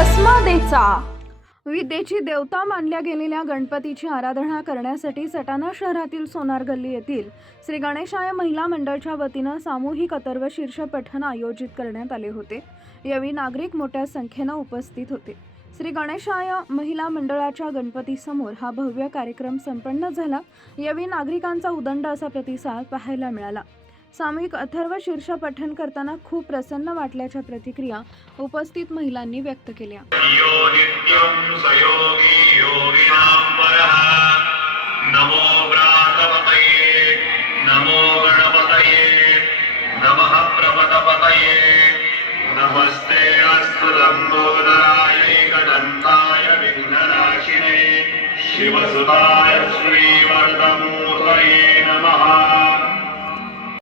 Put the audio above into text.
विजेचा विद्येची देवता मानल्या गेलेल्या गणपतीची आराधना करण्यासाठी सटाणा शहरातील सोनार गल्ली येथील श्री गणेशाय महिला मंडळच्या वतीनं सामूहिक अथर्व शीर्ष पठण आयोजित करण्यात आले होते. यावेळी नागरिक मोठ्या संख्येनं उपस्थित होते. श्री गणेशाय महिला मंडळाच्या गणपतीसमोर हा भव्य कार्यक्रम संपन्न झाला. यावेळी नागरिकांचा उदंड असा प्रतिसाद पाहायला मिळाला. सामूहिक अथर्व शीर्ष पठण करताना खूप प्रसन्न वाटल्याच्या प्रतिक्रिया उपस्थित महिलांनी व्यक्त केल्या. शिवसुताय श्रीवर्धमूर्तये।